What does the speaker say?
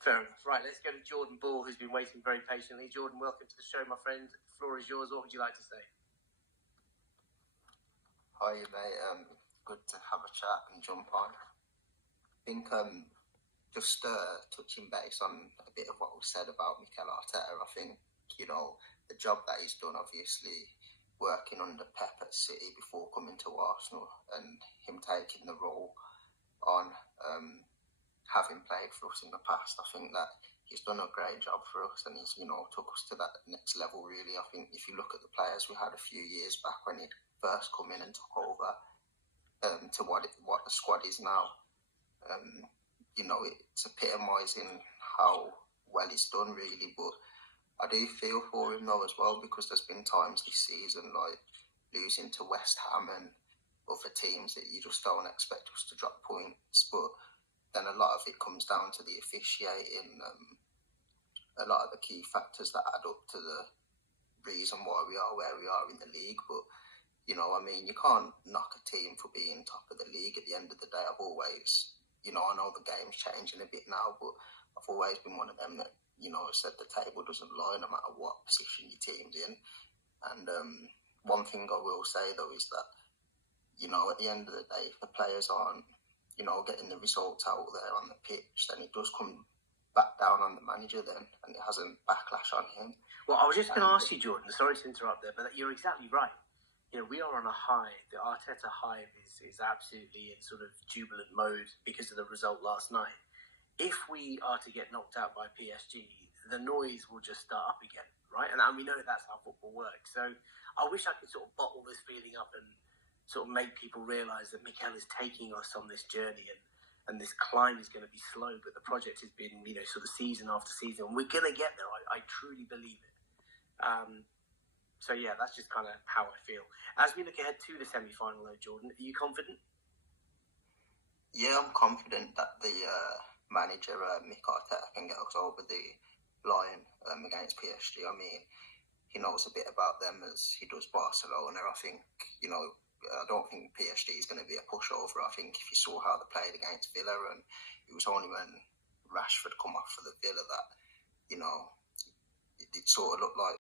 Fair enough. Right, let's go to Jordan Ball, who's been waiting very patiently. Jordan, welcome to the show, my friend. The floor is yours. What would you like to say? Hi, mate. Good to have a chat and jump on. I think just touching base on a bit of what was said about Mikel Arteta. I think, the job that he's done, obviously, working under Pep at City before coming to Arsenal and him taking the role on, having played for us in the past, I think that he's done a great job for us and he's, took us to that next level, really. I think if you look at the players we had a few years back when he first come in and took over, to what the squad is now, it's epitomising how well he's done, really. But I do feel for him though as well, because there's been times this season, like losing to West Ham and other teams that you just don't expect us to drop points. But then a lot of it comes down to the officiating, a lot of the key factors that add up to the reason why we are where we are in the league. But you can't knock a team for being top of the league. At the end of the day, I've always, I know the game's changing a bit now, but I've always been one of them that, said the table doesn't lie no matter what position your team's in. And one thing I will say, though, is that, at the end of the day, if the players aren't, getting the results out there on the pitch, then it does come back down on the manager then, and it has a backlash on him. Well, I was just going to ask you, Jordan, sorry to interrupt there, but you're exactly right. We are on a high. The Arteta hive is absolutely in sort of jubilant mode because of the result last night. If we are to get knocked out by PSG, the noise will just start up again, right? And we know that's how football works. So I wish I could sort of bottle this feeling up and sort of make people realise that Mikel is taking us on this journey and this climb is going to be slow, but the project has been, sort of season after season. And we're going to get there. I truly believe it. So, yeah, that's just kind of how I feel. As we look ahead to the semi-final, though, Jordan, are you confident? Yeah, I'm confident that the manager, Mikel Arteta, can get us over the line against PSG. I mean, he knows a bit about them as he does Barcelona. I think, I don't think PSG is going to be a pushover. I think if you saw how they played against Villa, and it was only when Rashford come off for the Villa that, it sort of looked like